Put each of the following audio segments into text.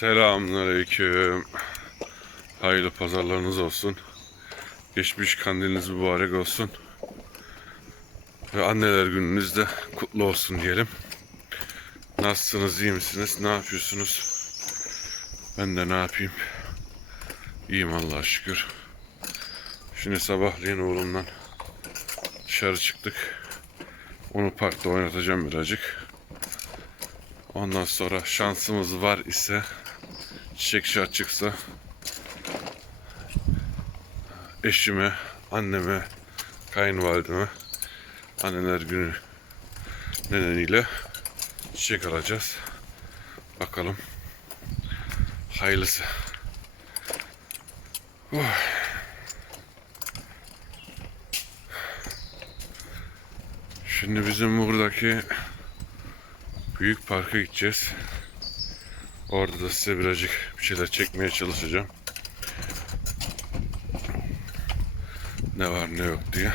Selamünaleyküm. Hayırlı pazarlarınız olsun. Geçmiş kandiliniz mübarek olsun. Ve anneler gününüz de kutlu olsun diyelim. Nasılsınız, iyi misiniz? Ne yapıyorsunuz? Ben de ne yapayım? İyiyim Allah'a şükür. Şimdi sabahleyin oğlumla dışarı çıktık. Onu parkta oynatacağım birazcık. Ondan sonra şansımız var ise çiçekçi açıksa eşime, anneme, kayınvalideme anneler günü nedeniyle çiçek alacağız. Bakalım. Hayırlısı. Oh. Şimdi bizim buradaki büyük parka gideceğiz. Orada da size birazcık bir şeyler çekmeye çalışacağım. Ne var ne yok diye.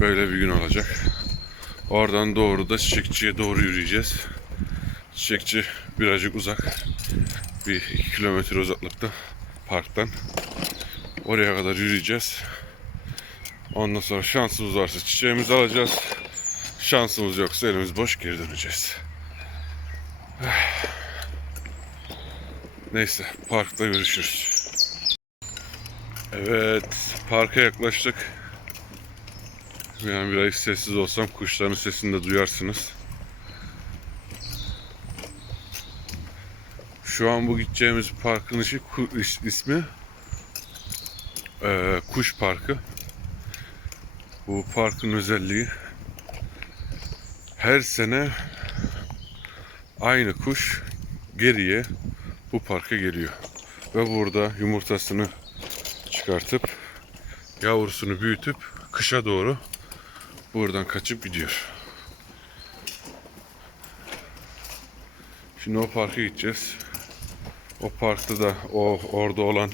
Böyle bir gün olacak. Oradan doğru da çiçekçiye doğru yürüyeceğiz. Çiçekçi birazcık uzak. Bir iki kilometre uzaklıkta parktan. Oraya kadar yürüyeceğiz. Ondan sonra şansımız varsa çiçeğimizi alacağız. Şansımız yoksa elimiz boş geri döneceğiz. Neyse parkta görüşürüz. Evet parka yaklaştık. Yani biraz sessiz olsam kuşların sesini de duyarsınız. Şu an bu gideceğimiz parkın işi, ismi eee, Kuş Parkı. Bu parkın özelliği her sene aynı kuş geriye bu parka geliyor. Ve burada yumurtasını çıkartıp yavrusunu büyütüp kışa doğru buradan kaçıp gidiyor. Şimdi o parka gideceğiz. O parkta da o orada olan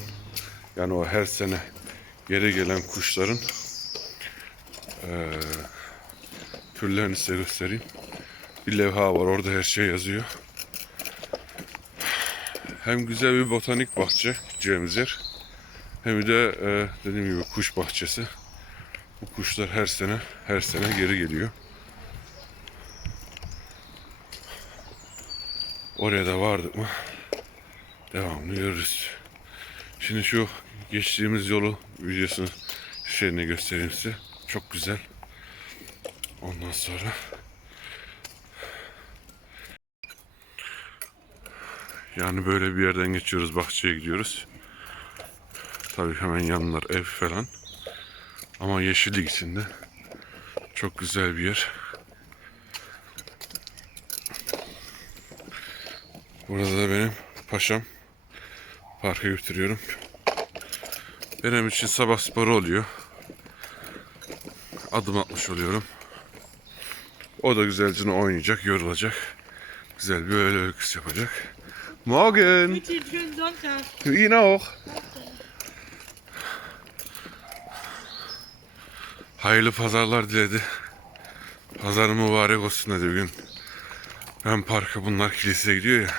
yani o her sene geri gelen kuşların eee türlerini size göstereyim. Bir levha var orada her şey yazıyor. Hem güzel bir botanik bahçe yer. Hem de e, dediğim gibi kuş bahçesi. Bu kuşlar her sene her sene geri geliyor. Oraya da vardık mı devamlı görürüz. Şimdi şu geçtiğimiz yolu videosunu şeyini göstereyim size. Çok güzel. Ondan sonra yani böyle bir yerden geçiyoruz bahçeye gidiyoruz. Tabii hemen yanlar ev falan. Ama yeşillik içinde. Çok güzel bir yer. Burada da benim paşam. Parka götürüyorum. Benim için sabah sporu oluyor. Adım atmış oluyorum. O da güzelce oynayacak, yorulacak. Güzel bir öğle uykusu yapacak. Morgen! Bitte einen schönen Sonntag. Ihnen auch. Hayırlı pazarlar diledi. Pazar mübarek olsun dedi bugün. Ben parka bunlar kiliseye gidiyor ya.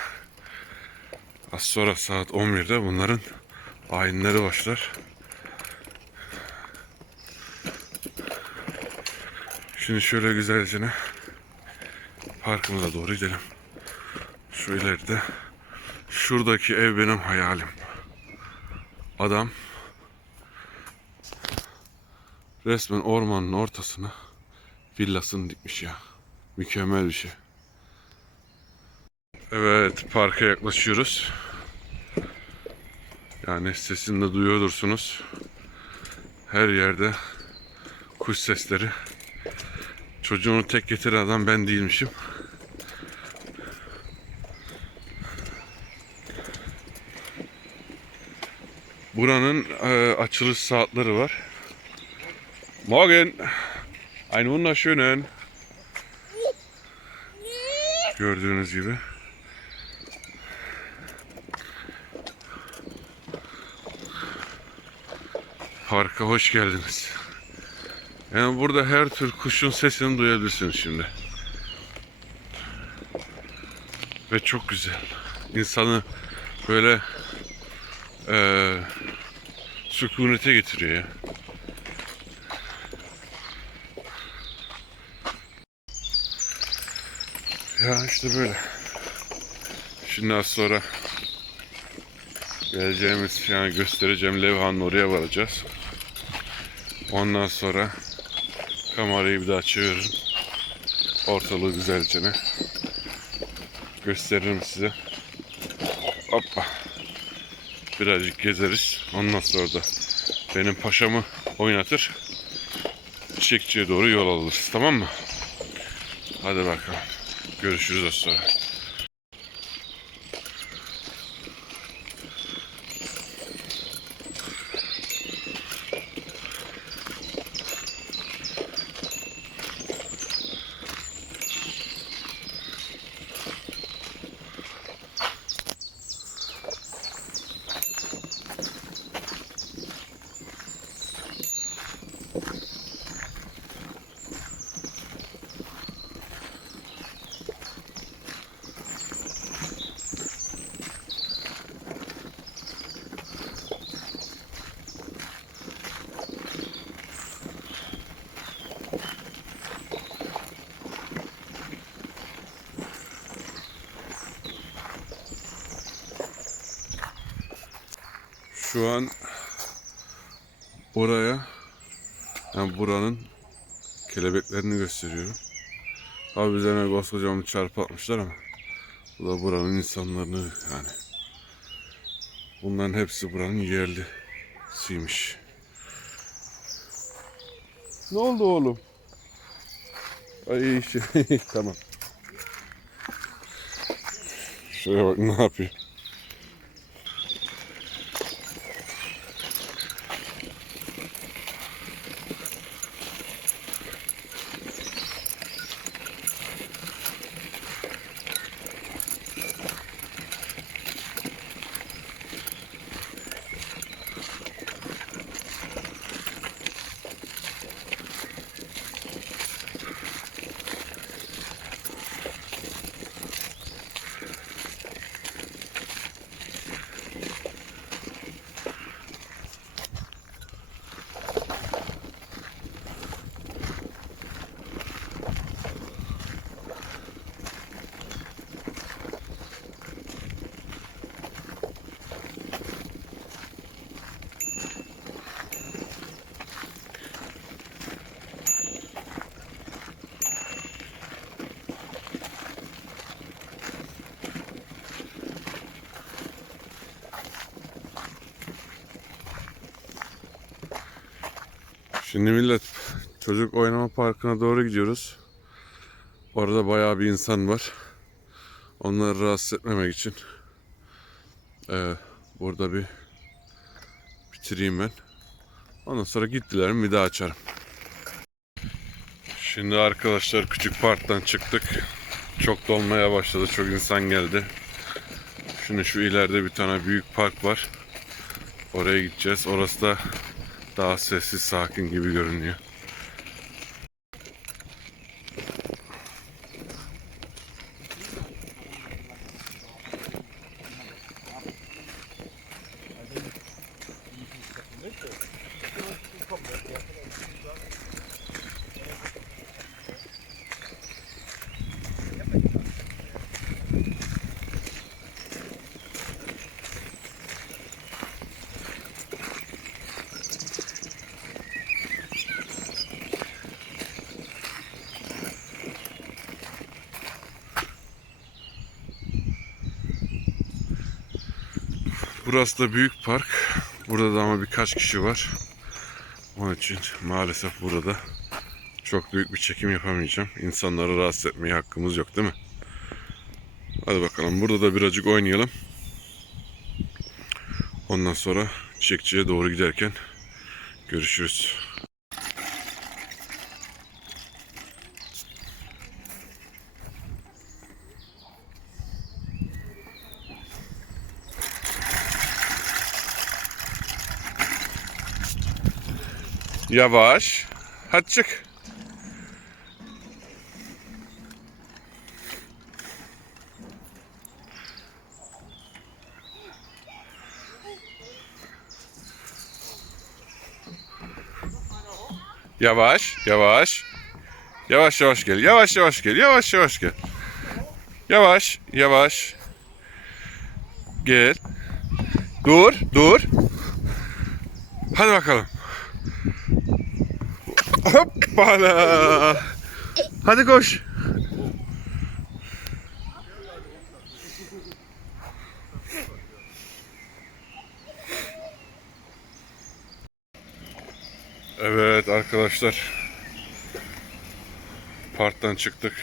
Az sonra saat 11'de bunların ayinleri başlar. Şimdi şöyle güzelce parkımıza doğru gidelim. Şu ileride Şuradaki ev benim hayalim. Adam resmen ormanın ortasına villasını dikmiş ya. Mükemmel bir şey. Evet parka yaklaşıyoruz. Yani sesini de duyuyordursunuz. Her yerde kuş sesleri. Çocuğunu tek getiren adam ben değilmişim. Buranın e, açılış saatleri var. Morgen. Ein wunderschönen. Gördüğünüz gibi. Parka hoş geldiniz. Yani burada her tür kuşun sesini duyabilirsiniz şimdi. Ve çok güzel. İnsanı böyle eee sükunete getiriyor ya. Ya işte böyle. Şimdi az sonra geleceğimiz yani göstereceğim levhanın oraya varacağız. Ondan sonra kamerayı bir daha çeviririm. Ortalığı güzelce gösteririm size. Hoppa. Birazcık gezeriz. Ondan sonra da benim paşamı oynatır. Çiçekçiye doğru yol alırız. Tamam mı? Hadi bakalım. Görüşürüz az sonra. Şu an oraya yani buranın kelebeklerini gösteriyorum. Abi üzerine koskocaman çarpı atmışlar ama bu da buranın insanlarını yani. Bunların hepsi buranın yerlisiymiş. Ne oldu oğlum? Ay şey. tamam. Şuraya bak ne yapıyor. Şimdi millet çocuk oynama parkına doğru gidiyoruz. Orada bayağı bir insan var. Onları rahatsız etmemek için eee, burada bir bitireyim ben. Ondan sonra gittiler bir daha açarım. Şimdi arkadaşlar küçük parktan çıktık. Çok dolmaya başladı. Çok insan geldi. Şimdi şu ileride bir tane büyük park var. Oraya gideceğiz. Orası da daha sessiz, sakin gibi görünüyor. Burası da büyük park. Burada da ama birkaç kişi var. Onun için maalesef burada çok büyük bir çekim yapamayacağım. İnsanları rahatsız etmeye hakkımız yok değil mi? Hadi bakalım burada da birazcık oynayalım. Ondan sonra çiçekçiye doğru giderken görüşürüz. Yavaş. Hadi çık. Yavaş, yavaş. Yavaş yavaş gel. Yavaş yavaş gel. Yavaş yavaş gel. Yavaş, yavaş. Gel. Dur, dur. Hadi bakalım. Hoppala. Hadi koş. Evet arkadaşlar. Parktan çıktık.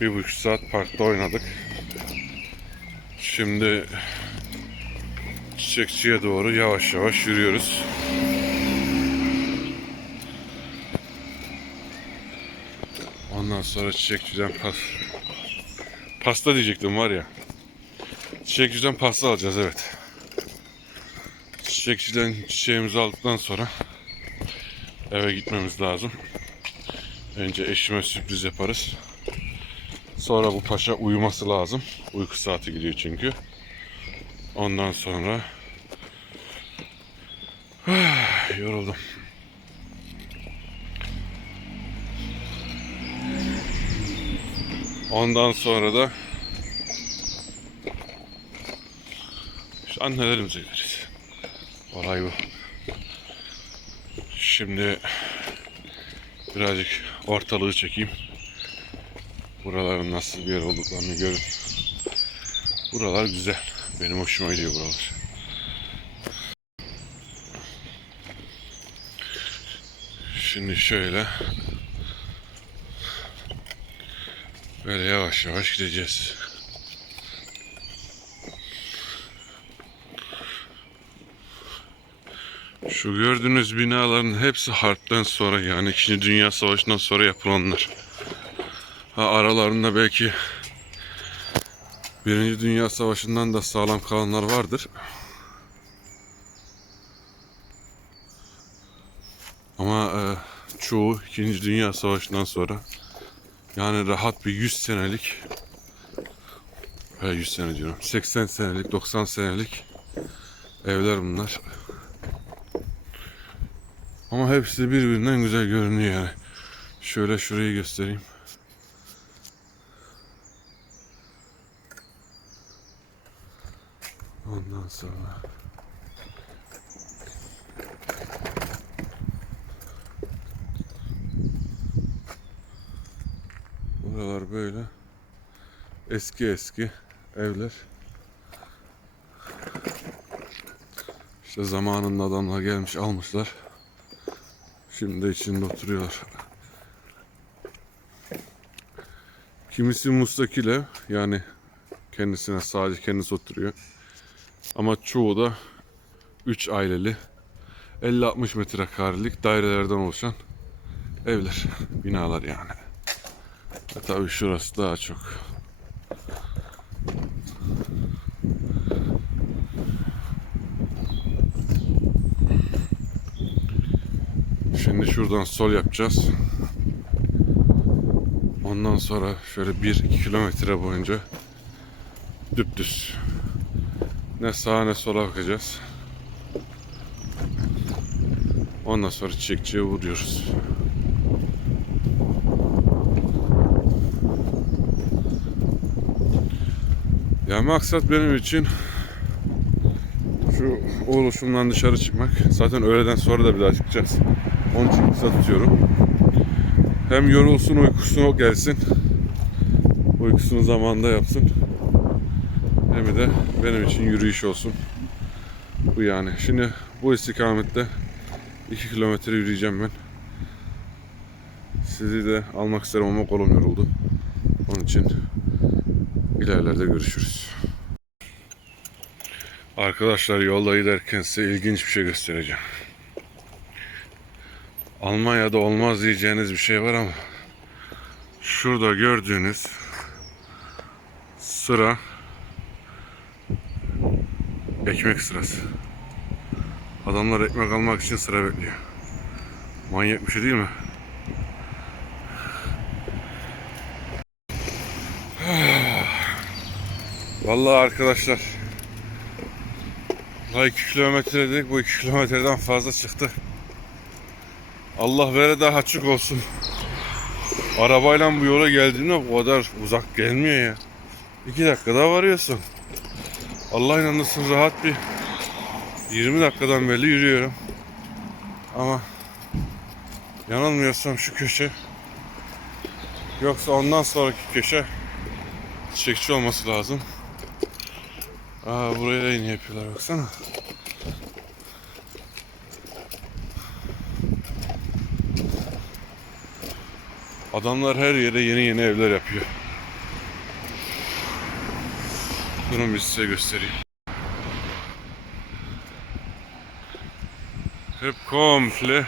Bir buçuk saat parkta oynadık. Şimdi çiçekçiye doğru yavaş yavaş yürüyoruz. Ondan sonra çiçekçiden pas pasta diyecektim var ya. Çiçekçiden pasta alacağız evet. Çiçekçiden çiçeğimizi aldıktan sonra eve gitmemiz lazım. Önce eşime sürpriz yaparız. Sonra bu paşa uyuması lazım. Uyku saati gidiyor çünkü. Ondan sonra yoruldum. Ondan sonra da işte annelerimize gideriz. Olay bu. Şimdi birazcık ortalığı çekeyim. Buraların nasıl bir yer olduklarını görün. Buralar güzel. Benim hoşuma gidiyor buralar. Şimdi şöyle böyle yavaş yavaş gideceğiz. Şu gördüğünüz binaların hepsi harpten sonra yani 2. Dünya Savaşı'ndan sonra yapılanlar. Ha, aralarında belki Birinci Dünya Savaşı'ndan da sağlam kalanlar vardır. Ama e, çoğu İkinci Dünya Savaşı'ndan sonra yani rahat bir 100 senelik e, 100 sene diyorum 80 senelik 90 senelik evler bunlar. Ama hepsi birbirinden güzel görünüyor yani. Şöyle şurayı göstereyim. Ondan sonra Buralar böyle eski eski evler. İşte zamanında adamlar gelmiş almışlar. Şimdi de içinde oturuyorlar. Kimisi mustakil ev yani kendisine sadece kendisi oturuyor. Ama çoğu da 3 aileli 50-60 metrekarelik dairelerden oluşan evler, binalar yani. E tabii şurası daha çok. Şimdi şuradan sol yapacağız. Ondan sonra şöyle 1-2 kilometre boyunca düptüz. Ne sağa ne sola bakacağız. Ondan sonra çiçekçiye vuruyoruz. Ya maksat benim için şu oluşumdan dışarı çıkmak. Zaten öğleden sonra da bir daha çıkacağız. Onun için kısa tutuyorum. Hem yorulsun uykusuna gelsin. Uykusunu zamanında yapsın. Hem de benim için yürüyüş olsun. Bu yani. Şimdi bu istikamette 2 kilometre yürüyeceğim ben. Sizi de almak isterim ama kolum yoruldu. Onun için ilerlerde görüşürüz. Arkadaşlar yolda giderken size ilginç bir şey göstereceğim. Almanya'da olmaz diyeceğiniz bir şey var ama şurada gördüğünüz sıra ekmek sırası. Adamlar ekmek almak için sıra bekliyor. Manyak bir şey değil mi? Vallahi arkadaşlar Daha 2 kilometre dedik bu 2 kilometreden fazla çıktı. Allah vere daha açık olsun. Arabayla bu yola geldiğinde o kadar uzak gelmiyor ya. İki dakikada varıyorsun. Allah inanırsın rahat bir 20 dakikadan beri yürüyorum. Ama yanılmıyorsam şu köşe yoksa ondan sonraki köşe çiçekçi olması lazım. Aa buraya da yeni yapıyorlar baksana. Adamlar her yere yeni yeni evler yapıyor. Durun bir size göstereyim. Hep komple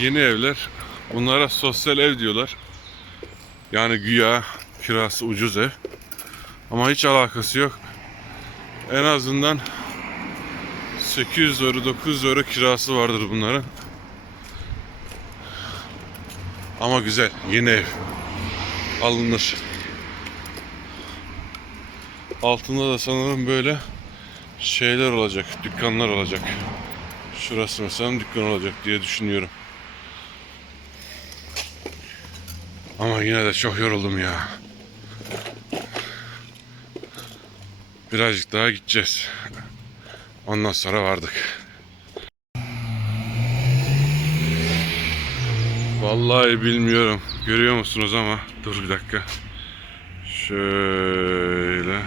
yeni evler. Bunlara sosyal ev diyorlar. Yani güya kirası ucuz ev. Ama hiç alakası yok. En azından 800 euro 900 euro kirası vardır bunların. Ama güzel. Yeni ev. Alınır. Altında da sanırım böyle şeyler olacak. Dükkanlar olacak. Şurası mesela dükkan olacak diye düşünüyorum. Ama yine de çok yoruldum ya. Birazcık daha gideceğiz. Ondan sonra vardık. Vallahi bilmiyorum. Görüyor musunuz ama dur bir dakika. Şöyle.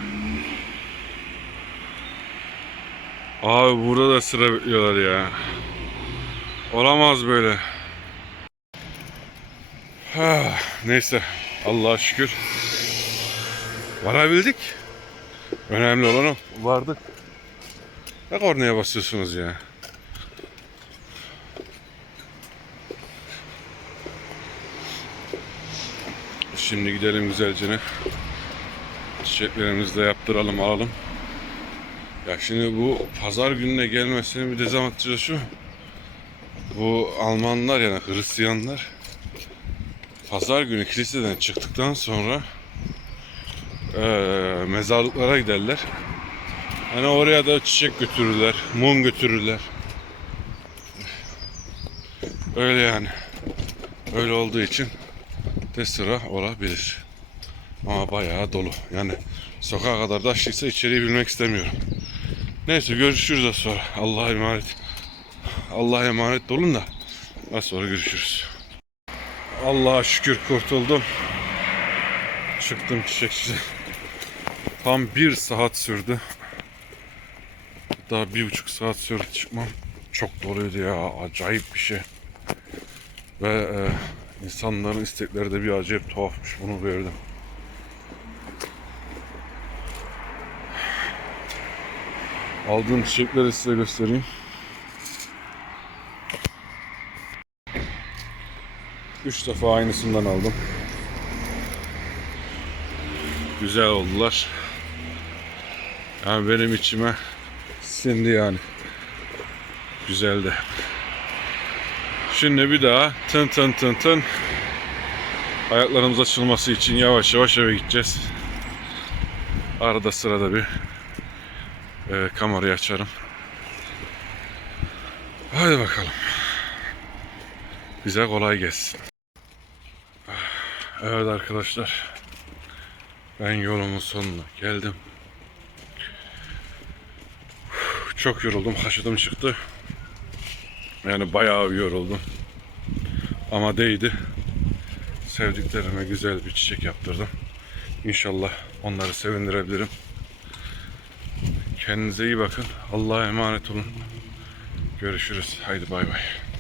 Abi burada da sıra bekliyorlar ya. Olamaz böyle. Ha, neyse. Allah'a şükür. Varabildik. Önemli olan o. Vardık. Ne kornaya basıyorsunuz ya? Şimdi gidelim güzelce Çiçeklerimizi de yaptıralım alalım. Ya şimdi bu pazar gününe gelmesinin bir dezavantajı şu. Bu Almanlar yani Hristiyanlar pazar günü kiliseden çıktıktan sonra eee mezarlıklara giderler. Hani oraya da çiçek götürürler, mum götürürler. Öyle yani. Öyle olduğu için sıra olabilir. Ama bayağı dolu. Yani sokağa kadar da açtıysa içeriği bilmek istemiyorum. Neyse görüşürüz az sonra. Allah'a emanet. Allah'a emanet olun da az sonra görüşürüz. Allah'a şükür kurtuldum. Çıktım çiçekçide. Tam bir saat sürdü. Daha bir buçuk saat sürdü çıkmam. Çok doluydu ya. Acayip bir şey. Ve e, insanların istekleri de bir acayip tuhafmış. Bunu verdim. Aldığım çiçekleri size göstereyim. Üç defa aynısından aldım. Güzel oldular. Yani benim içime sindi yani. Güzeldi. Şimdi bir daha tın tın tın tın ayaklarımız açılması için yavaş yavaş eve gideceğiz. Arada sırada bir e, kamerayı açarım. Hadi bakalım. Bize kolay gelsin. Evet arkadaşlar. Ben yolumun sonuna geldim. Çok yoruldum. Haşadım çıktı. Yani bayağı yoruldum. Ama değdi. Sevdiklerime güzel bir çiçek yaptırdım. İnşallah onları sevindirebilirim. Kendinize iyi bakın. Allah'a emanet olun. Görüşürüz. Haydi bay bay.